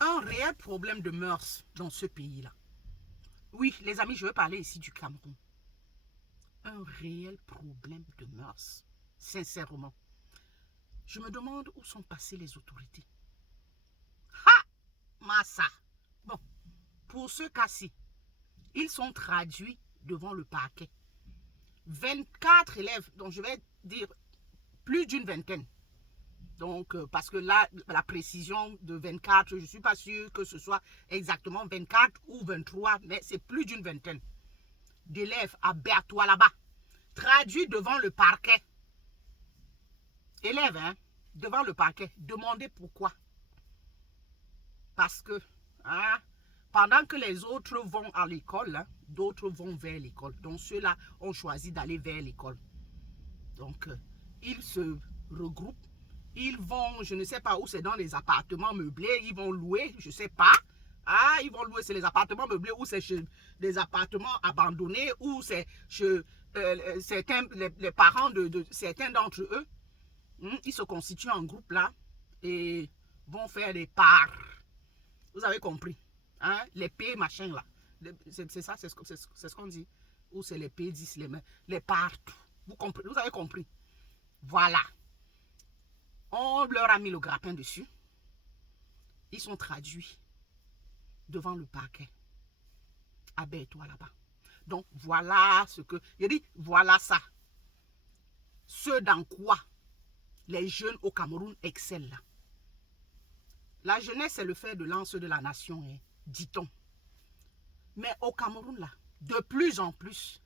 un réel problème de mœurs dans ce pays-là. Oui, les amis, je veux parler ici du Cameroun. Un réel problème de mœurs, sincèrement. Je me demande où sont passées les autorités. Ha! Massa. Bon, pour ce cas-ci, ils sont traduits devant le parquet. 24 élèves, donc je vais dire plus d'une vingtaine. Donc, parce que là, la précision de 24, je ne suis pas sûre que ce soit exactement 24 ou 23, mais c'est plus d'une vingtaine d'élèves à Bertois là-bas, traduits devant le parquet. Élèves, hein, devant le parquet. Demandez pourquoi. Parce que, hein, pendant que les autres vont à l'école, hein, d'autres vont vers l'école. Donc, ceux-là ont choisi d'aller vers l'école. Donc, ils se regroupent. Ils vont, je ne sais pas où, c'est dans les appartements meublés. Ils vont louer, je ne sais pas. Ah, ils vont louer, c'est les appartements meublés ou c'est chez des appartements abandonnés ou c'est chez certains, les parents de certains d'entre eux. Ils se constituent en groupe là et vont faire des parts. Vous avez compris, hein? Les P machin là. C'est ça, c'est ce qu'on dit. Ou c'est les P10, les parts. Vous comprenez, vous avez compris. Voilà. On leur a mis le grappin dessus. Ils sont traduits devant le parquet. Abaisse-toi là-bas. Donc, voilà ce que... Je dis, voilà ça. Ce dans quoi les jeunes au Cameroun excellent. La jeunesse, c'est le fer de lance de la nation, hein, dit-on. Mais au Cameroun, là, de plus en plus,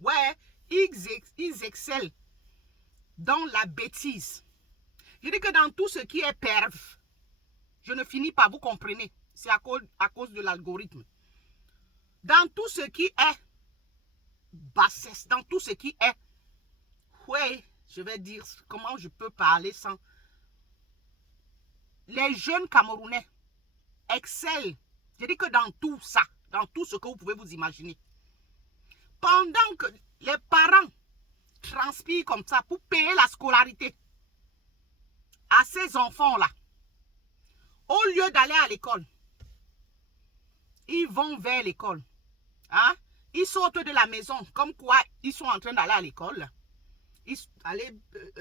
ouais, ils excellent dans la bêtise. Je dis que dans tout ce qui est perve, je ne finis pas, vous comprenez. C'est à cause de l'algorithme. Dans tout ce qui est bassesse, dans tout ce qui est, ouais, je vais dire comment je peux parler sans... Les jeunes Camerounais excellent. Je dis que dans tout ça, dans tout ce que vous pouvez vous imaginer. Pendant que les parents transpirent comme ça pour payer la scolarité à ces enfants-là, au lieu d'aller à l'école, ils vont vers l'école. Hein? Ils sortent de la maison, comme quoi ils sont en train d'aller à l'école. Ils allaient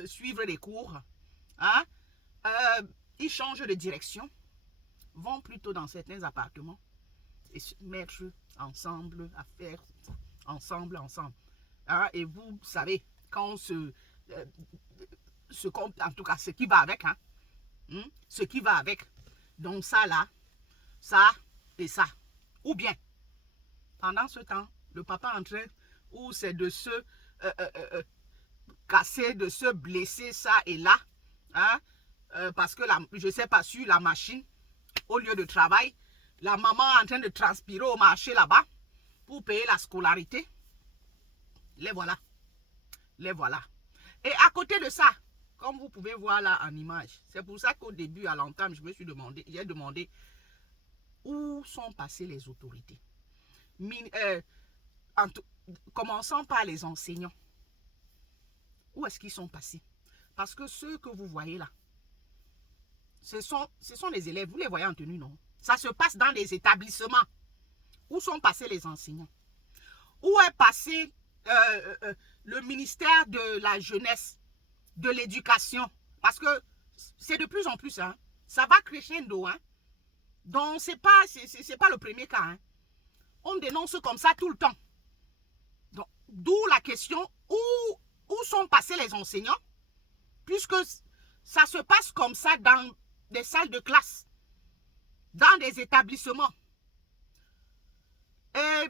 suivre les cours. Hein? Ils changent de direction, vont plutôt dans certains appartements et se mettre ensemble, à faire ensemble. Hein? Et vous savez, quand en tout cas, ce qui va avec, hein? Ce qui va avec. Donc ça là, ça et ça. Ou bien, pendant ce temps, le papa en train, ou c'est de se casser, de se blesser ça et là, hein? Parce que je ne sais pas sur la machine, au lieu de travail, la maman est en train de transpirer au marché là-bas pour payer la scolarité. Les voilà. Les voilà. Et à côté de ça, comme vous pouvez voir là en image, c'est pour ça qu'au début, à l'entame, j'ai demandé où sont passées les autorités. Commençons par les enseignants. Où est-ce qu'ils sont passés? Parce que ceux que vous voyez là, ce sont les élèves, vous les voyez en tenue, non? Ça se passe dans les établissements. Où sont passés les enseignants? Où est passé le ministère de la jeunesse, de l'éducation? Parce que c'est de plus en plus, hein. Ça va crescendo, hein. Donc, c'est pas le premier cas, hein. On dénonce comme ça tout le temps. Donc, d'où la question, où sont passés les enseignants? Puisque ça se passe comme ça dans des salles de classe, dans des établissements. Et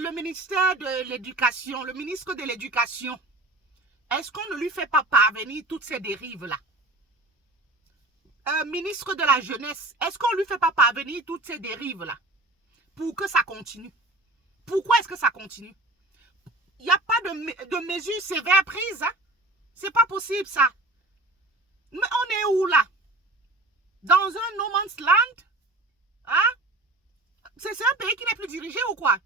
le ministère de l'Éducation, le ministre de l'Éducation, est-ce qu'on ne lui fait pas parvenir toutes ces dérives-là? Ministre de la Jeunesse, est-ce qu'on ne lui fait pas parvenir toutes ces dérives-là pour que ça continue? Pourquoi est-ce que ça continue? Il n'y a pas de mesures sévères prises. Hein? C'est pas possible ça. Mais on est où là? Dans un no man's land? Hein? C'est un pays qui n'est plus dirigé ou quoi?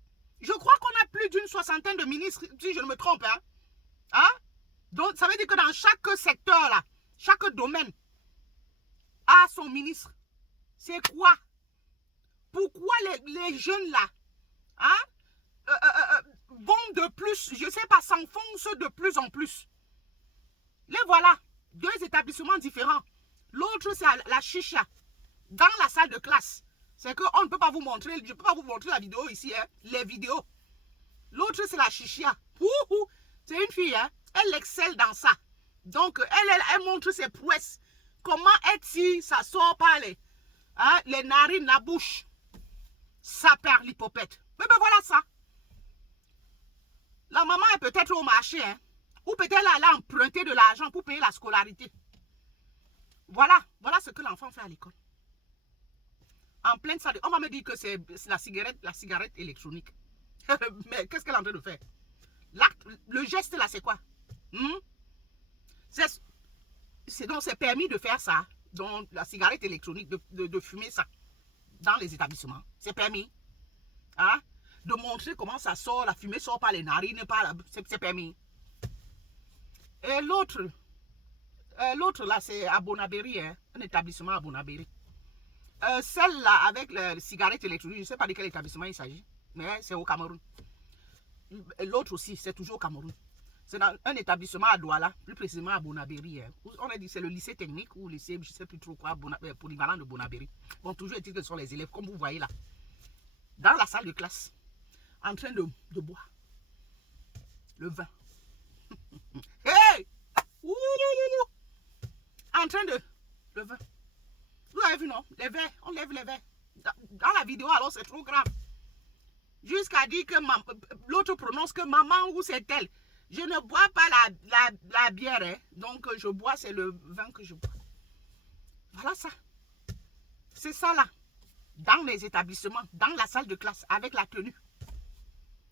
Je crois qu'on a plus d'une soixantaine de ministres, si je ne me trompe. Hein? Hein? Donc, ça veut dire que dans chaque secteur, là, chaque domaine a son ministre. C'est quoi? Pourquoi les jeunes là, hein, vont de plus, je ne sais pas, s'enfoncent de plus en plus? Les voilà, deux établissements différents. L'autre, c'est la chicha, dans la salle de classe. C'est qu'on ne peut pas vous montrer, je ne peux pas vous montrer la vidéo ici, hein, les vidéos. L'autre, c'est la chicha. C'est une fille, hein, elle excelle dans ça. Donc, elle montre ses prouesses. Comment est-il, ça sort par les narines, la bouche. Ça perd l'hypopète. Mais ben voilà ça. La maman est peut-être au marché, hein, ou peut-être elle a emprunté de l'argent pour payer la scolarité. Voilà ce que l'enfant fait à l'école. En pleine salle, on va me dire que c'est la cigarette électronique. Mais qu'est-ce qu'elle est en train de faire? L'acte, le geste là, c'est quoi? C'est permis de faire ça, donc la cigarette électronique, de fumer ça dans les établissements. C'est permis. Hein? De montrer comment ça sort, la fumée sort par les narines, c'est permis. Et l'autre là, c'est à Bonabéry, hein, un établissement à Bonabéry. Celle-là, avec la cigarette électronique, je ne sais pas de quel établissement il s'agit, mais c'est au Cameroun. L'autre aussi, c'est toujours au Cameroun. C'est dans un établissement à Douala, plus précisément à Bonabéry. Hein. On a dit c'est le lycée technique ou lycée, je ne sais plus trop quoi, polyvalent de Bonabéry. Bon, toujours est-il que ce sont les élèves, comme vous voyez là, dans la salle de classe, en train de boire le vin. Hey! En train de... Le vin. Vous avez vu, non? Les verres, on lève les verres. Dans la vidéo, alors c'est trop grave. Jusqu'à dire que l'autre prononce que maman ou c'est elle. Je ne bois pas la bière, hein. Donc je bois, c'est le vin que je bois. Voilà ça. C'est ça là. Dans les établissements, dans la salle de classe, avec la tenue.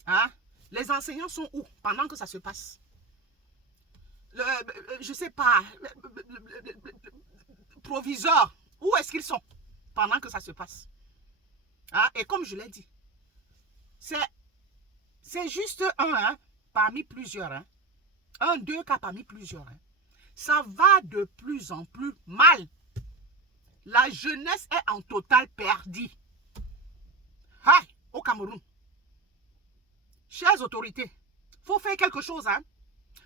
Hein? Les enseignants sont où pendant que ça se passe? Je ne sais pas, proviseurs, où est-ce qu'ils sont pendant que ça se passe? Hein? Et comme je l'ai dit, c'est juste un parmi plusieurs. Hein? Un, deux cas parmi plusieurs. Hein? Ça va de plus en plus mal. La jeunesse est en total perdue. Hey, au Cameroun. Chères autorités, il faut faire quelque chose. Hein?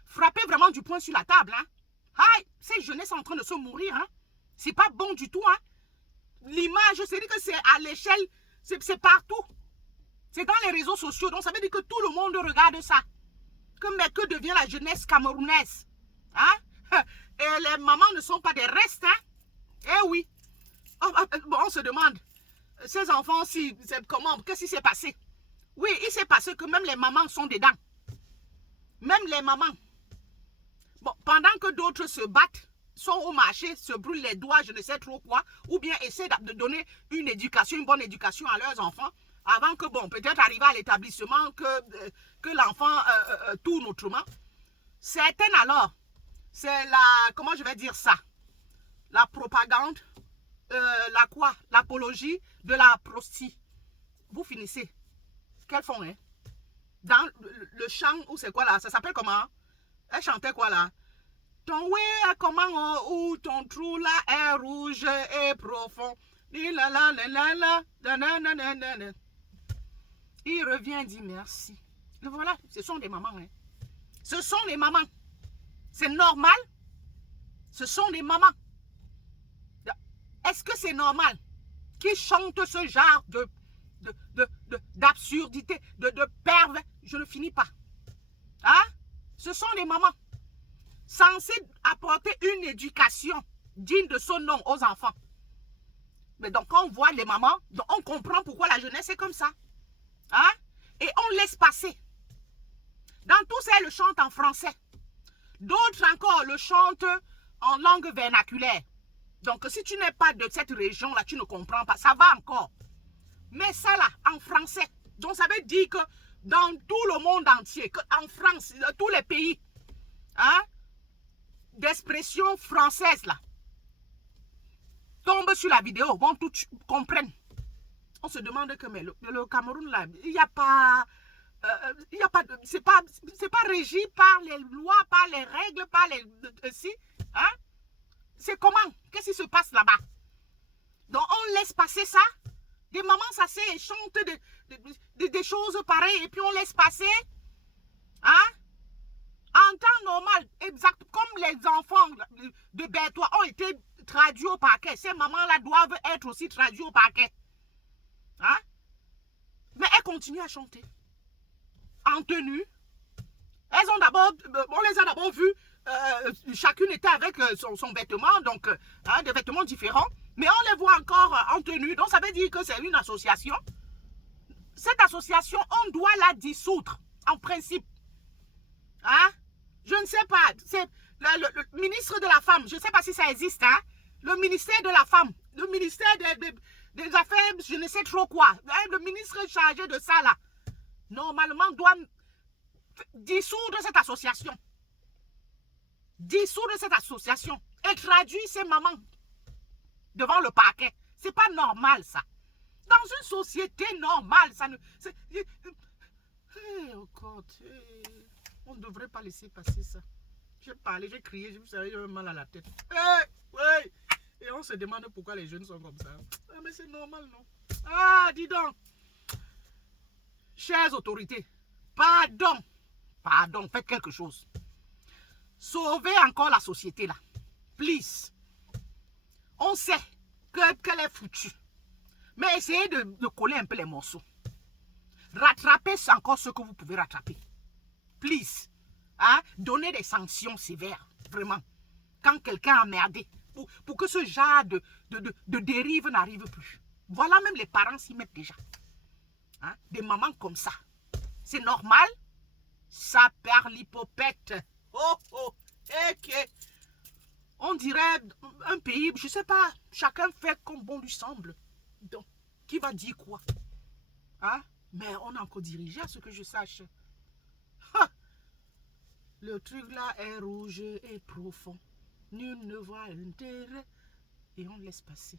Frapper vraiment du poing sur la table. Hein? Hey, cette jeunesse est en train de se mourir. Hein? C'est pas bon du tout. Hein? L'image, c'est dire que c'est à l'échelle, c'est partout. C'est dans les réseaux sociaux. Donc ça veut dire que tout le monde regarde ça. Mais que devient la jeunesse camerounaise? Hein? Et les mamans ne sont pas des restes. Hein? Eh oui. Bon, on se demande, ces enfants, comment, qu'est-ce qui s'est passé? Oui, il s'est passé que même les mamans sont dedans. Même les mamans. Bon, pendant que d'autres se battent, sont au marché, se brûlent les doigts, je ne sais trop quoi, ou bien essaient de donner une bonne éducation à leurs enfants, avant que, bon, peut-être arriver à l'établissement, que l'enfant tourne autrement. Certaines alors, c'est comment je vais dire ça? La propagande, l'apologie de la prostie. Vous finissez. Qu'elles font, hein? Dans le chant, ou c'est quoi là? Ça s'appelle comment? Elle chantait quoi là? Ton oui est comment, ou ton trou là est rouge et profond. Il revient, dit merci. Et voilà, ce sont des mamans. Hein? Ce sont des mamans. C'est normal? Ce sont des mamans. Est-ce que c'est normal qu'ils chantent ce genre d'absurdité, de pervers? Je ne finis pas. Hein? Ce sont des mamans censées apporter une éducation digne de son nom aux enfants. Mais donc, quand on voit les mamans, donc on comprend pourquoi la jeunesse est comme ça. Hein? Et on laisse passer. Dans tout ça, elles le chantent en français. D'autres encore le chantent en langue vernaculaire. Donc, si tu n'es pas de cette région-là, tu ne comprends pas. Ça va encore. Mais ça là, en français. Donc, ça veut dire que dans tout le monde entier, en France, dans tous les pays, hein, d'expression française là, tombent sur la vidéo, vont tout comprendre. On se demande que mais le Cameroun là, il n'y a pas... c'est pas régi par les lois, par les règles, par les... hein? C'est comment? Qu'est-ce qui se passe là-bas? Donc, on laisse passer ça. Des mamans s'asseyent et chantent des choses pareilles et puis on laisse passer. Hein? En temps normal, exact, comme les enfants de Berthois ont été traduits au parquet, ces mamans-là doivent être aussi traduites au parquet. Hein? Mais elles continuent à chanter. En tenue. Elles ont d'abord, on les a d'abord vues, chacune était avec son vêtement, donc des vêtements différents. Mais on les voit encore en tenue, donc ça veut dire que c'est une association. Cette association, on doit la dissoudre, en principe. Hein? Je ne sais pas, c'est le ministre de la femme, je ne sais pas si ça existe, hein? Le ministère de la femme, le ministère des affaires, je ne sais trop quoi, hein? Le ministre chargé de ça, là, normalement, doit dissoudre cette association. Dissoudre cette association et traduire ces mamans devant le parquet. C'est pas normal, ça. Dans une société normale, ça ne... Oh God, on ne devrait pas laisser passer ça. J'ai parlé, j'ai crié, j'ai eu mal à la tête. Ouais. Et on se demande pourquoi les jeunes sont comme ça. Ah, mais c'est normal, non? Ah, dis donc. Chères autorités, pardon, faites quelque chose. Sauvez encore la société, là. Please. On sait qu'elle est foutue. Mais essayez de coller un peu les morceaux. Rattrapez encore ce que vous pouvez rattraper. Please. Hein? Donnez des sanctions sévères. Vraiment. Quand quelqu'un a merdé. Pour que ce genre de dérive n'arrive plus. Voilà, même les parents s'y mettent déjà. Hein? Des mamans comme ça. C'est normal? Ça perd l'hypopète. On dirait un pays, je ne sais pas, chacun fait comme bon lui semble. Donc, qui va dire quoi? Hein? Mais on a encore dirigé, à ce que je sache. Ha! Le truc là est rouge et profond. Nul ne voit l'intérêt et on laisse passer.